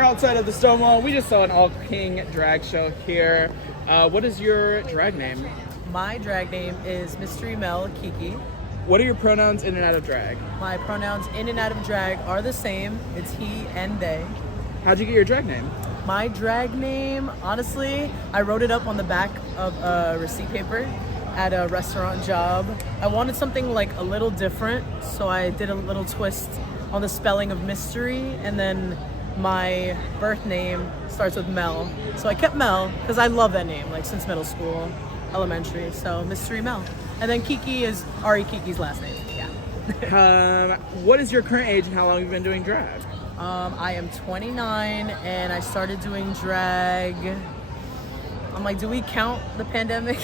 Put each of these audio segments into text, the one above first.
we're outside of the Stonewall. We just saw an All King drag show here. What is your drag name? My drag name is Mystery Mel Kiki. What are your pronouns in and out of drag? My pronouns in and out of drag are the same. It's he and they. How'd you get your drag name? My drag name, honestly, I wrote it up on the back of a receipt paper at a restaurant job. I wanted something like a little different, so I did a little twist on the spelling of mystery, and then my birth name starts with Mel. So I kept Mel because I love that name, like since middle school, elementary. So Mystery Mel. And then Kiki is Ari Kiki's last name. Yeah. What is your current age and how long have you been doing drag? I am 29 and I started doing drag. I'm like, do we count the pandemic?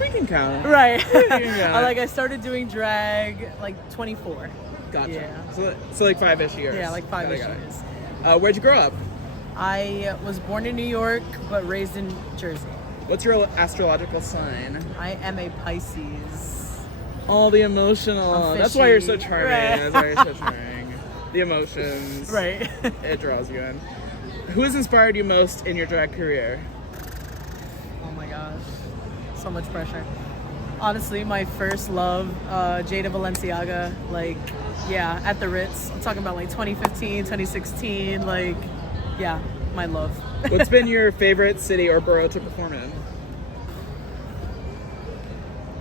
We can count. Right. Yeah. I started doing drag like 24. Gotcha. Yeah. So like 5-ish years. Yeah, like 5-ish years. Where'd you grow up? I was born in New York, but raised in Jersey. What's your astrological sign? I am a Pisces. Oh, the emotional. That's why you're so charming. Right. That's why you're so charming. The emotions. Right. It draws you in. Who has inspired you most in your drag career? Oh my gosh. So much pressure. Honestly, my first love, Jada Balenciaga, like, yeah, at the Ritz. I'm talking about like 2015, 2016, like, yeah, my love. What's been your favorite city or borough to perform in?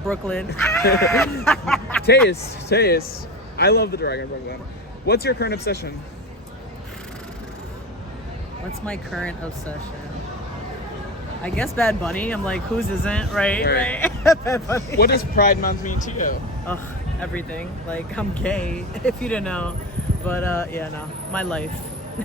Brooklyn. Taste. I love the drag in Brooklyn. What's your current obsession? What's my current obsession? I guess Bad Bunny. I'm like, whose isn't, right? Bad Bunny. What does Pride Month mean to you? Ugh, everything. Like, I'm gay, if you didn't know. But, yeah, no. My life.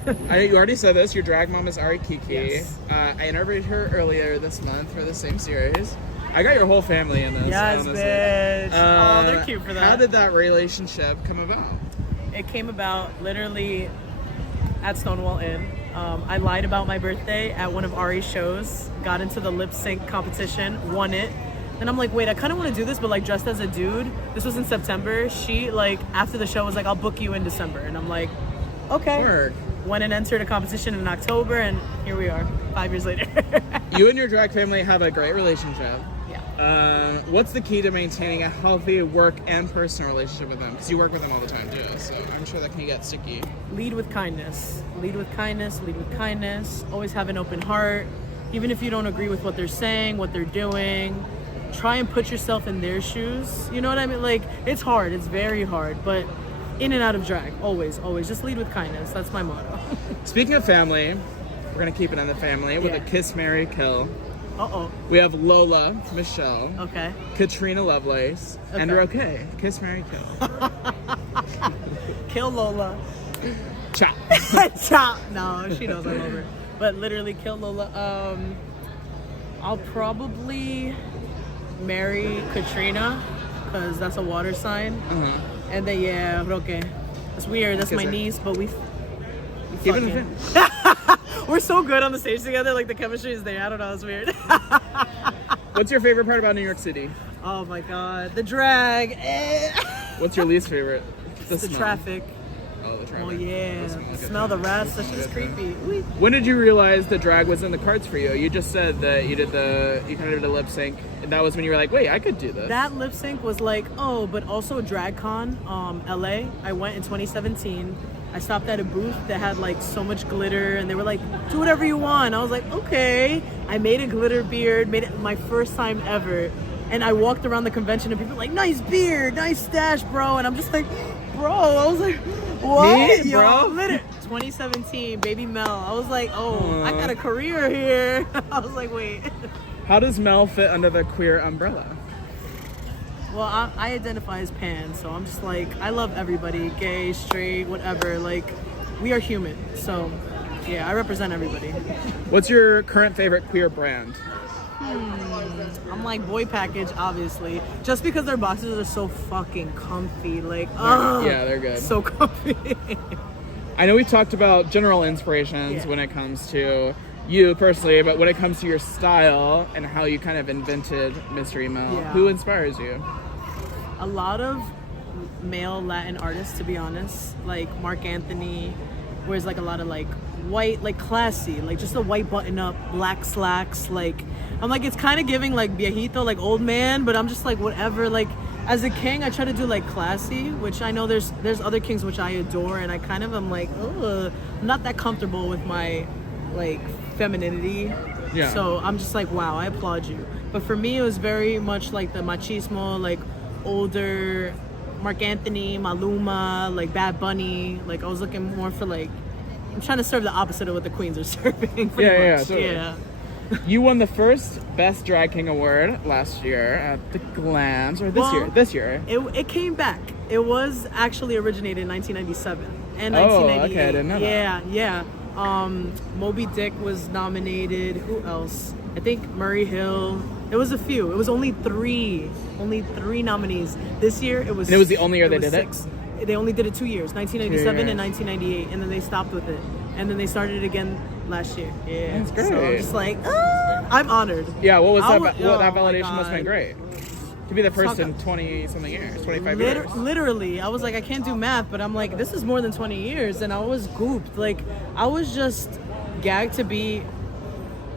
You already said this. Your drag mom is Ari Kiki. Yes. I interviewed her earlier this month for the same series. I got your whole family in this, yes, honestly. bitch. Oh, they're cute for that. How did that relationship come about? It came about literally at Stonewall Inn. I lied about my birthday at one of Ari's shows, got into the lip sync competition, won it. And I'm like, wait, I kind of want to do this, but like dressed as a dude. This was in September. She, like, after the show was like, I'll book you in December. And I'm like, okay. Work. Went and entered a competition in October, and here we are, 5 years later. You and your drag family have a great relationship. Yeah. What's the key to maintaining a healthy work and personal relationship with them? Because you work with them all the time too, so I'm sure that can get sticky. Lead with kindness. Lead with kindness. Lead with kindness. Always have an open heart. Even if you don't agree with what they're saying, what they're doing, try and put yourself in their shoes. You know what I mean? Like, it's hard. It's very hard, but in and out of drag, always. Just lead with kindness. That's my motto. Speaking of family, we're gonna keep it in the family with a kiss, marry, kill. Uh-oh. We have Lola, Michelle, Okay. Katrina Lovelace, and Roque. Kiss, marry, kill. Kill Lola. Chop. Chop. No, she knows I love her. But literally kill Lola. I'll probably marry Katrina because that's a water sign. And then, yeah, Roque. It's weird. That's my niece, but we Keep it in. We're so good on the stage together. Like, the chemistry is there. I don't know. It's weird. What's your favorite part about New York City? Oh, my God. The drag. What's your least favorite? The traffic. Oh, the traffic. Oh, yeah. Smell the rats. That shit's creepy. When did you realize that drag was in the cards for you? You just said that you kind of did a lip sync. And that was when you were like, wait, I could do this. That lip sync was like, oh, but also DragCon, LA. I went in 2017. I stopped at a booth that had like so much glitter, and they were like, do whatever you want. I was like, okay. I made a glitter beard, made it my first time ever. And I walked around the convention and people were like, nice beard, nice stash, bro. And I'm just like, bro. I was like, what? Me, bro? 2017, Baby Mel. I was like, oh, I got a career here. I was like, wait. How does Mel fit under the queer umbrella? Well, I identify as pan, so I'm just like, I love everybody, gay, straight, whatever. Like, we are human. So, yeah, I represent everybody. What's your current favorite queer brand? I'm like Boy Package, obviously. Just because their boxes are so fucking comfy. Like, yeah, they're good. So comfy. I know we talked about general inspirations when it comes to you personally, but when it comes to your style and how you kind of invented Mystery Mel, who inspires you? A lot of male Latin artists, to be honest, like Mark Anthony, wears like a lot of like white, like classy, like just a white button up, black slacks. Like I'm like, it's kind of giving like viejito, like old man, but I'm just like whatever. Like as a king, I try to do like classy, which I know there's other kings which I adore, and I kind of am like, ugh, I'm not that comfortable with my like femininity. Yeah. So I'm just like, wow, I applaud you. But for me, it was very much like the machismo, like older Mark Anthony, Maluma, like Bad Bunny. Like I was looking more for like, I'm trying to serve the opposite of what the queens are serving. Yeah, much. totally. Yeah. You won the first Best Drag King award last year at the Glams, or this year. It came back. It was actually originated in 1997 and 1998. Oh, okay, I didn't know that. Yeah. Moby Dick was nominated. Who else? I think Murray Hill. It was a few. It was only three nominees. This year it was. And it was the only year they did 6. They only did it 2 years, 1997 and 1998, and then they stopped with it, and then they started it again last year. Yeah, that's great. So I'm just like, I'm honored. Yeah, what was that? My That validation must have been God. great. To be the first in 20-something years, 25 years. Literally, I was like, I can't do math, but I'm like, this is more than 20 years, and I was gooped. Like, I was just gagged to be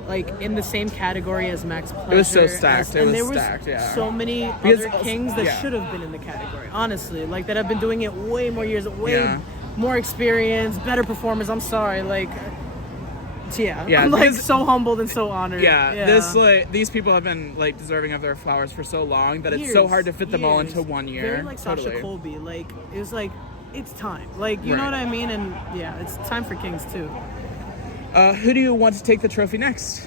like in the same category as Max Pleasure. It was so stacked. And there stacked, was yeah. so many Because other kings that should have been in the category. Honestly, like that have been doing it way more years, way more experience, better performers. I'm sorry, like. Yeah, I'm like so humbled and so honored. These people have been like deserving of their flowers for so long that it's Years, so hard to fit them all into 1 year. Very like Sasha Colby, like it was like it's time, like you know what I mean, and yeah, it's time for kings too. Who do you want to take the trophy next?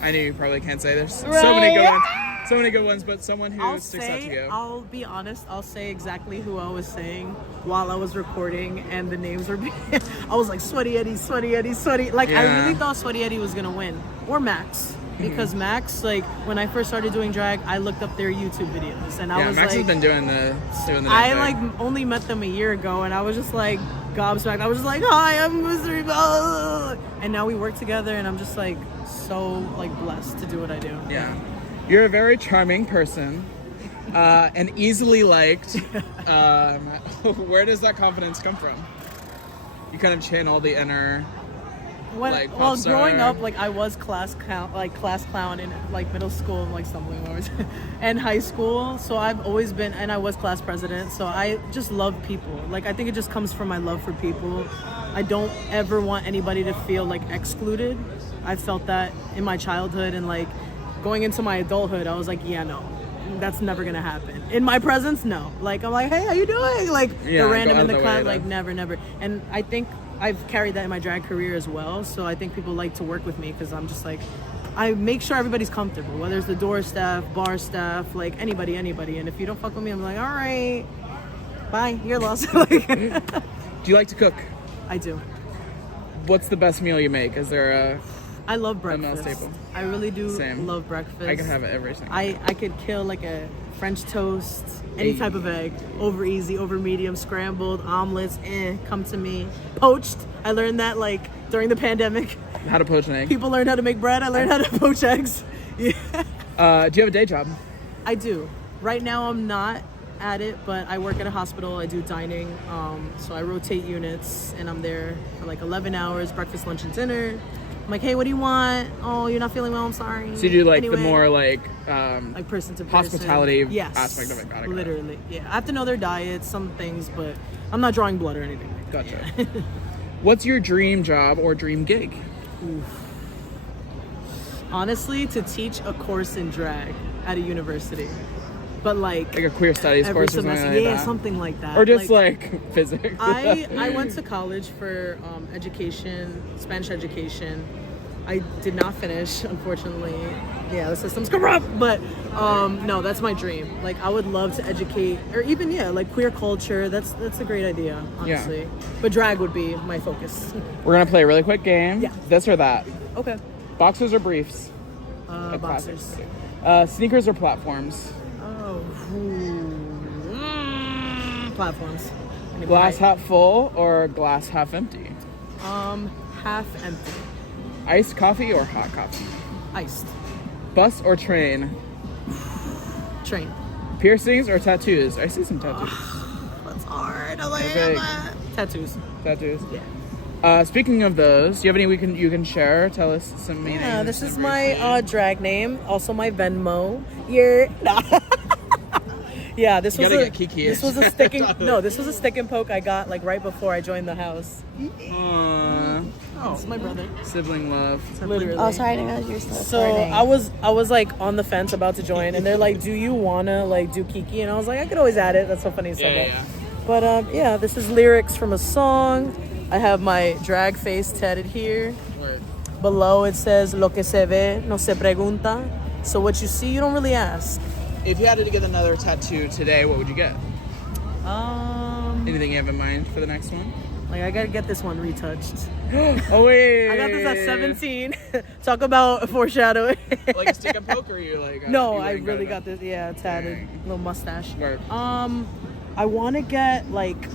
I know you probably can't say. There's so many good ones. So many good ones, but someone who sticks out to you. I'll be honest, I'll say exactly who I was saying while I was recording, and the names were I was like, Sweaty Eddie, Sweaty Eddie, Sweaty. Like, I really thought Sweaty Eddie was going to win. Or Max. Because Max, like, when I first started doing drag, I looked up their YouTube videos, and I was Max like... has been doing the I, like, only met them a year ago, and I was just, like, gobsmacked. I was just like, hi, I'm Myster. And now we work together, and I'm just, like, so, like, blessed to do what I do. Yeah. You're a very charming person, and easily liked. Where does that confidence come from? You kind of channel the inner. Well, growing up, like I was class clown in like middle school, like stumbling over, and high school. So I've always been, and I was class president. So I just love people. Like I think it just comes from my love for people. I don't ever want anybody to feel like excluded. I felt that in my childhood, and like. Going into my adulthood, I was like, yeah, no, that's never gonna happen. In my presence, no. Like, I'm like, hey, how you doing? Like, the random in the class, like, never. And I think I've carried that in my drag career as well. So I think people like to work with me because I'm just like, I make sure everybody's comfortable, whether it's the door staff, bar staff, like anybody. And if you don't fuck with me, I'm like, all right, bye, you're lost. Like, do you like to cook? I do. What's the best meal you make? Is there a... I love breakfast. Staple. I really do Same. love breakfast. I can have it every single day. I could kill like a French toast, any type of egg, over easy, over medium, scrambled, omelets, come to me. Poached, I learned that like during the pandemic. How to poach an egg. People learned how to make bread, I learned how to poach eggs. Yeah. Do you have a day job? I do. Right now I'm not at it, but I work at a hospital, I do dining, so I rotate units and I'm there for like 11 hours, breakfast, lunch, and dinner. I'm like, hey, what do you want? Oh, you're not feeling well, I'm sorry. So you do like the more like person to person hospitality aspect of it. Got it. Literally, yeah. I have to know their diet, some things, but I'm not drawing blood or anything. Gotcha. What's your dream job or dream gig? Oof. Honestly, to teach a course in drag at a university. But like a queer studies course or something like that. Something like that. Or just like physics. I went to college for education, Spanish education. I did not finish, unfortunately. Yeah, the system's corrupt. But no, that's my dream. Like I would love to educate, or even like queer culture. That's a great idea, honestly. Yeah. But drag would be my focus. We're gonna play a really quick game. Yeah. This or that. Okay. Boxers or briefs? Boxers. Sneakers or platforms? Platforms. Glass half full or glass half empty? Half empty. Iced coffee or hot coffee? Iced. Bus or train? Train. Piercings or tattoos? I see some tattoos. That's hard. I like that. Tattoos. Tattoos? Yeah. Speaking of those, do you have any you can share? Tell us some names. Yeah, this is my drag name, also my Venmo. Yeah, this was a Kiki. This was a stick and poke I got like right before I joined the house. Aww. Oh, it's my brother. Sibling love. Literally. Oh, sorry, I didn't realize you were still So starting. I was like on the fence about to join, and they're like, "Do you wanna like do Kiki?" And I was like, "I could always add it." That's so funny you said that. Yeah. But yeah, this is lyrics from a song. I have my drag face tatted here. Word. Below it says "Lo que se ve no se pregunta." So what you see, you don't really ask. If you had to get another tattoo today, what would you get? Anything you have in mind for the next one? Like I gotta get this one retouched. Oh wait. I got this at 17. Talk about foreshadowing. Like a stick and poke, or you like? No, you I like really it? got this. Yeah, tatted, Dang. little mustache. Word. I want to get like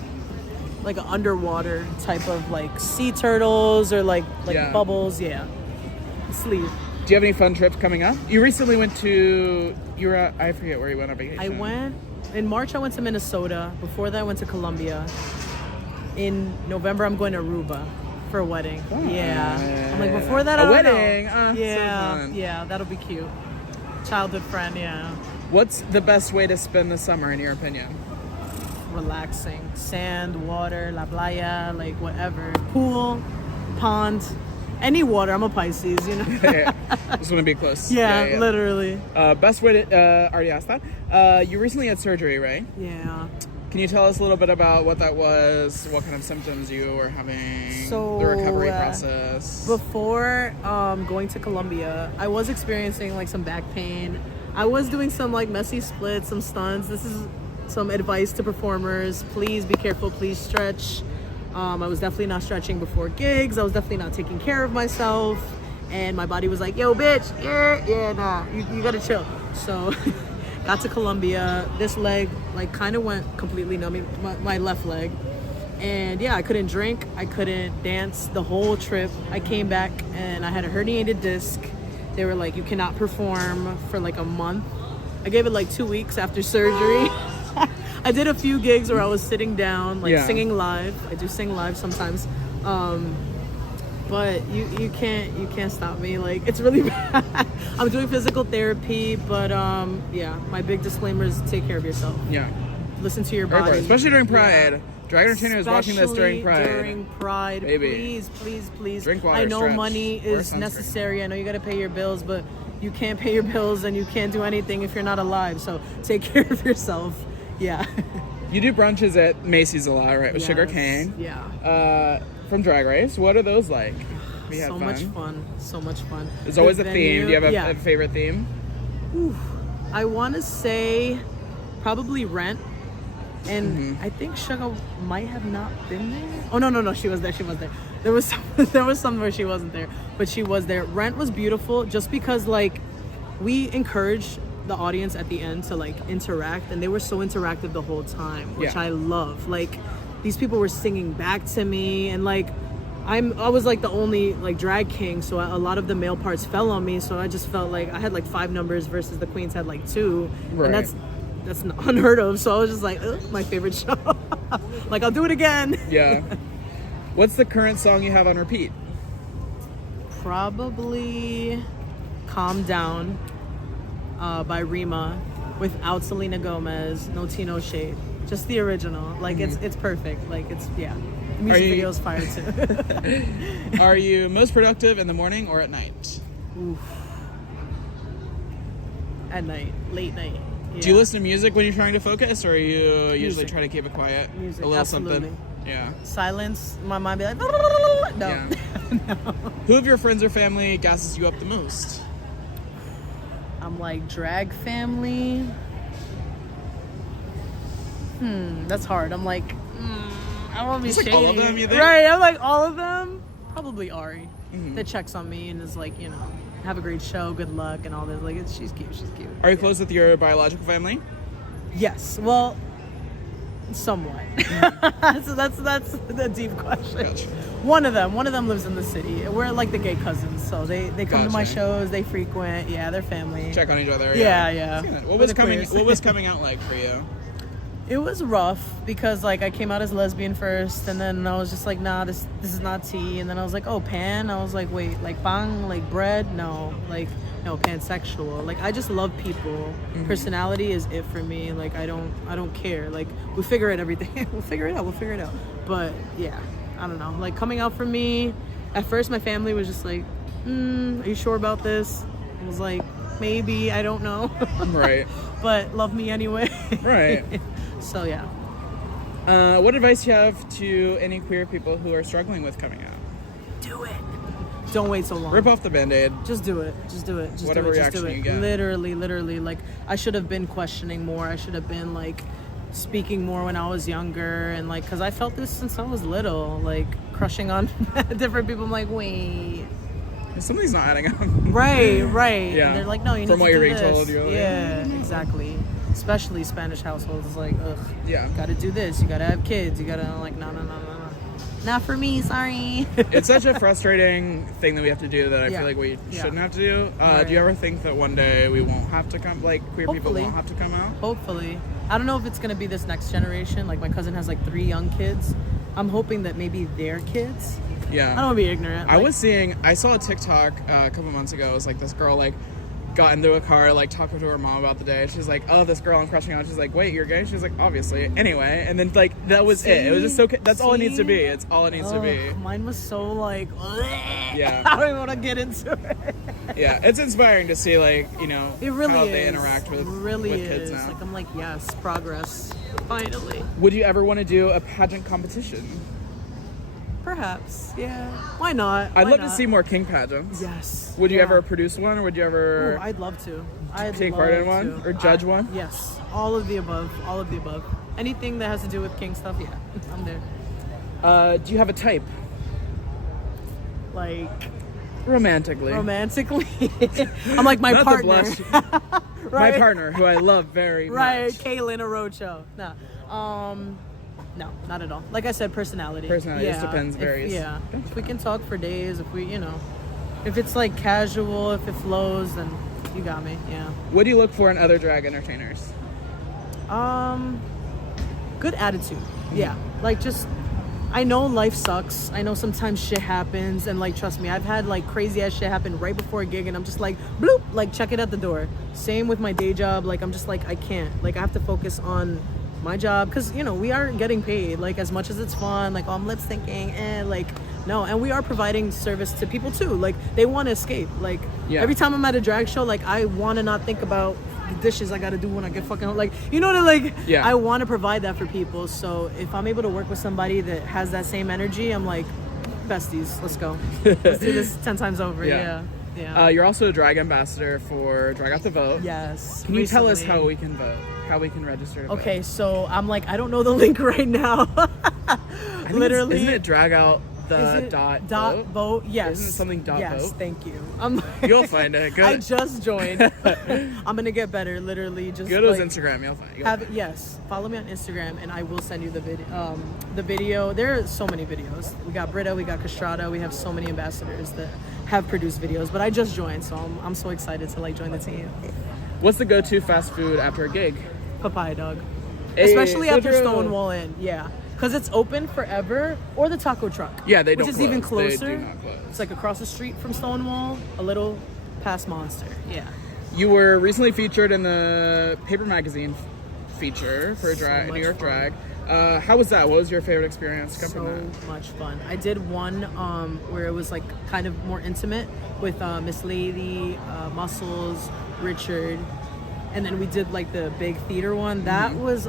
an underwater type of like sea turtles or like Yeah. bubbles. Yeah, sleeve. Do you have any fun trips coming up? You recently went to. You were. I forget where you went on vacation. I went in March. I went to Minnesota. Before that, I went to Colombia. In November, I'm going to Aruba for a wedding. Fun. Yeah. I'm like, before that, A I don't wedding. know. So Yeah, fun. yeah, that'll be cute. Childhood friend, yeah. What's the best way to spend the summer, in your opinion? Relaxing. Sand, water, la playa, like whatever. Pool, pond, any water. I'm a Pisces, you know? Yeah. Just want to be close. Yeah, literally. Best way to. Already asked that. You recently had surgery, right? Yeah. Can you tell us a little bit about what that was? What kind of symptoms you were having? So, the recovery process. Before going to Colombia, I was experiencing like some back pain. I was doing some like messy splits, some stunts. This is some advice to performers. Please be careful. Please stretch. I was definitely not stretching before gigs. I was definitely not taking care of myself. And my body was like, yo, bitch, nah, you gotta chill. So got to Colombia. This leg like kind of went completely numb, my left leg. And yeah, I couldn't drink. I couldn't dance the whole trip. I came back and I had a herniated disc. They were like, you cannot perform for like a month. I gave it like 2 weeks after surgery. I did a few gigs where I was sitting down, like singing live. I do sing live sometimes. But you can't stop me. Like, it's really bad. I'm doing physical therapy, but yeah, my big disclaimer is take care of yourself. Yeah. Listen to your body. Especially during Pride. Yeah. Drag Entertainer is watching this during Pride. During Pride, Baby. Please. Drink water, I know stretch, money is necessary. I know you got to pay your bills, but you can't pay your bills and you can't do anything if you're not alive. So take care of yourself. Yeah. You do brunches at Macy's a lot, right? With Yes. Sugar Cane. Yeah. From Drag Race. What are those like? So much fun. There's always a The theme. Do you have venue- a favorite theme? Ooh, I want to say probably Rent. And I think Sugar might have not been there. Oh no, she was there. There was some where she wasn't there, but she was there. Rent was beautiful just because like we encouraged the audience at the end to like interact, and they were so interactive the whole time, which I love. Like these people were singing back to me, and like I was like the only like drag king, so a lot of the male parts fell on me. So I just felt like I had like 5 numbers versus the queens had like 2, and that's unheard of. So I was just like, my favorite show. Like, I'll do it again. Yeah. What's the current song you have on repeat? Probably Calm Down by Rima without Selena Gomez, no tea, no shade. Just the original. Like, it's perfect. Like, it's, yeah. The music video's fire too. Are you most productive in the morning or at night? Oof. At night. Late night. Yeah. Do you listen to music when you're trying to focus, or you usually try to keep it quiet? Music, a little absolutely. something. Yeah. Silence. My mind be like, no. Yeah. No. Who of your friends or family gasses you up the most? I'm like drag family. That's hard. I'm like, I don't want to be It's like shady. all of them, you think? Right. I'm like all of them. Probably Ari. That checks on me and is like, you know, have a great show, good luck, and all this. Like, she's cute. Are you close with your biological family? Yes. Well, somewhat. So that's the deep question. Gotcha. One of them lives in the city. We're like the gay cousins, so they come to my Gotcha. shows. They frequent. Yeah, they're family. Check on each other. Yeah. What We're was the coming? queers. What was coming out like for you? It was rough because like I came out as lesbian first, and then I was just like, nah, this is not tea. And then I was like, oh, pan. I was like, wait, like pan, like bread? No, like no, pansexual. Like I just love people. Personality is it for me. Like I don't care. Like we figure it everything. We'll figure it out. But yeah, I don't know. Like coming out for me, at first my family was just like, are you sure about this? I was like, maybe, I don't know. Right. But love me anyway. Right. So yeah. What advice do you have to any queer people who are struggling with coming out? Do it. Don't wait so long. Rip off the Band-Aid. Just do it. Just do it. Just Whatever do it. Just do reaction it. you get. Literally. Like I should have been questioning more. I should have been like speaking more when I was younger, and like because I felt this since I was little, like crushing on different people. I'm like, wait. Something's not adding up. Right. Yeah. And they're like, no, you need From to what do you're being this. told, you're like, yeah, exactly. Especially Spanish households. It's like, ugh. Yeah. Gotta do this. You gotta have kids. You gotta like, no. Not for me. Sorry. It's such a frustrating thing that we have to do that I Yeah. feel like we Yeah. shouldn't have to do. Right. Do you ever think that one day we won't have to come, like queer people Hopefully. won't have to come out? Hopefully. I don't know if it's gonna be this next generation. Like my cousin has like 3 young kids. I'm hoping that maybe their kids. Yeah. I don't want to be ignorant. I saw a TikTok a couple months ago. It was like this girl like got into a car, like talking to her mom about the day. She's like, oh, this girl I'm crushing on. She's like, wait, you're gay? She's like, obviously. Anyway, and then like that was it. It was just so. That's all it needs to be. It's all it needs to be. Mine was so like. Yeah. I don't even want to get into it. Yeah, it's inspiring to see like It really how is. they interact with kids now. Like I'm like, yes, progress. Finally. Would you ever want to do a pageant competition? Perhaps. Yeah. Why not? I'd Why love not? to see more King pageants. Yes. Would you Yeah. ever produce one, or would you ever Ooh, I'd love to. take part in one or judge one? Yes. All of the above. Anything that has to do with King stuff, yeah. I'm there. Do you have a type? Like Romantically. I'm like my Not the partner. blush. Right? My partner, who I love very Right, much. Kaylin Arocho. No, not at all. Like I said, personality. Personality, just depends, varies. Yeah. If we can talk for days, if it's like casual, if it flows, then you got me. Yeah. What do you look for in other drag entertainers? Good attitude. Yeah. Like just I know life sucks. I know sometimes shit happens, and like trust me, I've had like crazy ass shit happen right before a gig, and I'm just like bloop, like check it at the door. Same with my day job. Like I'm just like I can't. Like I have to focus on my job because we aren't getting paid like as much as it's fun. Like I'm lip syncing, like no, and we are providing service to people too. Like they want to escape. Like every time I'm at a drag show, like I want to not think about the dishes I gotta do when I get fucking home. Like I want to provide that for people. So if I'm able to work with somebody that has that same energy, I'm like besties, let's go. Let's do this 10 times over. Yeah. You're also a drag ambassador for Drag Out the Vote. Yes. Can you tell us how we can vote? How we can register to vote? Okay, so I'm like, I don't know the link right now. Literally. Isn't it Drag Out the dot vote? Yes. Isn't it something dot vote? Yes, thank you. You'll find it. Good. I just joined. I'm gonna get better. Literally, just go to his Instagram. You'll find it. Yes, follow me on Instagram, and I will send you the video. The video. There are so many videos. We got Britta, we got Castrata. We have so many ambassadors that have produced videos. But I just joined, so I'm so excited to like join the team. What's the go-to fast food after a gig? Papaya dog. Hey, Especially so after true. Stonewall Inn, yeah. Because it's open forever, or the taco truck. Yeah, they don't Which is close. even They closer. do not close. It's like across the street from Stonewall, a little past Monster. Yeah. You were recently featured in the Paper Magazine feature for New York fun. Drag. How was that? What was your favorite experience? Come from So that? much fun. I did one where it was like kind of more intimate with Miss Lady, Muscles, Richard, and then we did like the big theater one. That was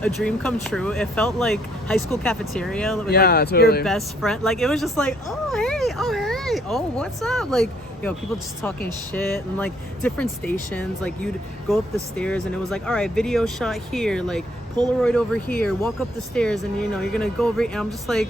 a dream come true. It felt like high school cafeteria with like totally. your best friend. Like it was just like, oh hey, oh what's up? Like people just talking shit and like different stations. Like you'd go up the stairs and it was like, all right, video shot here, like Polaroid over here, walk up the stairs, and you're gonna go over. And I'm just like,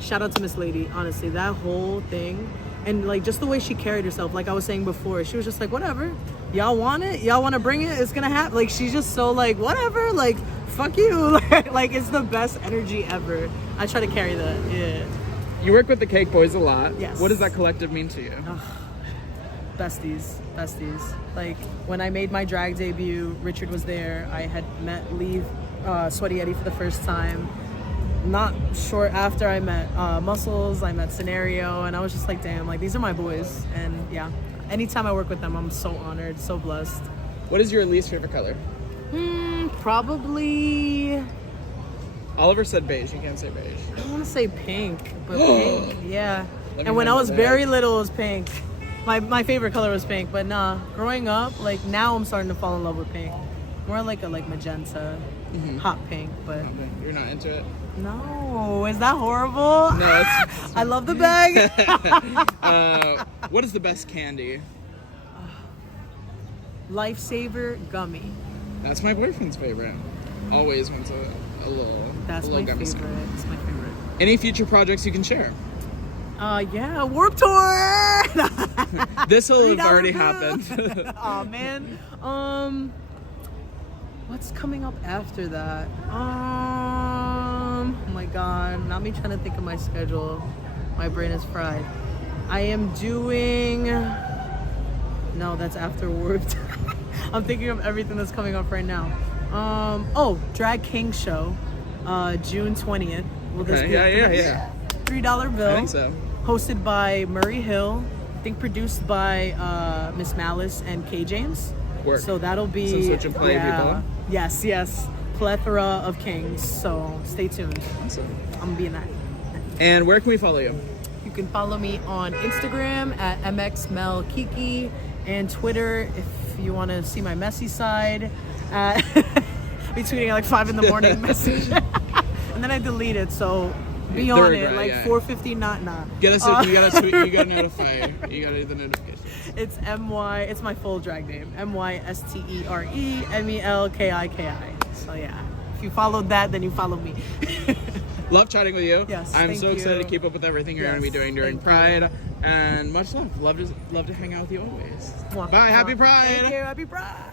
shout out to Miss Lady. Honestly, that whole thing. And like just the way she carried herself, like I was saying before, she was just like, whatever, y'all want it, y'all want to bring it, it's gonna happen. Like she's just so like, whatever, like fuck you. Like it's the best energy ever. I try to carry that. Yeah. You work with the Cake Boys a lot. Yes. What does that collective mean to you? Besties. Like when I made my drag debut, Richard was there. I had met Leave Sweaty Eddie for the first time. Not short after I met Muscles, I met Scenario, and I was just like, damn, like these are my boys. And yeah, anytime I work with them, I'm so honored, so blessed. What is your least favorite color? Probably. Oliver said beige. You can't say beige. I want to say pink, but pink, yeah. Let me And when know I was that. very little, it was pink. My favorite color was pink, but nah. Growing up, like now, I'm starting to fall in love with pink. More like a magenta, hot pink, but You're not into it? no. Is that horrible? No, it's... I love the bag. What is the best candy? Lifesaver gummy. That's my boyfriend's favorite. Always wants a little. That's a my little gummy favorite. scoop. It's my favorite. Any future projects you can share? Yeah, Warped Tour. This will have $3 already bill. happened. Oh man. What's coming up after that? Oh my god, not me trying to think of my schedule. My brain is fried. I am doing. No, that's after Warped. I'm thinking of everything that's coming up right now. Drag King show, June 20th. Will this be? Yeah. $3 bill. I think so. Hosted by Murray Hill. I think produced by Miss Malice and K James. Work. So that'll be Some switch and play people. Yes. Plethora of kings. So stay tuned. Awesome. I'm gonna be in that. And where can we follow you? You can follow me on Instagram at mxmelkiki and Twitter if you want to see my messy side. Be tweeting at like 5 in the morning message, and then I delete it. So be on it like 4:50. Nah. Get us. You gotta tweet. You gotta notify. You gotta do the notifications. It's MY. It's my full drag name. MYSTEREMELKIKI. So yeah, if you followed that, then you follow me. Love chatting with you. Yes, I'm thank so excited you. to keep up with everything you're going to be doing during thank you. Pride. And much love. Love to hang out with you always. Mwah. Bye. Happy Pride. Thank you. Happy Pride.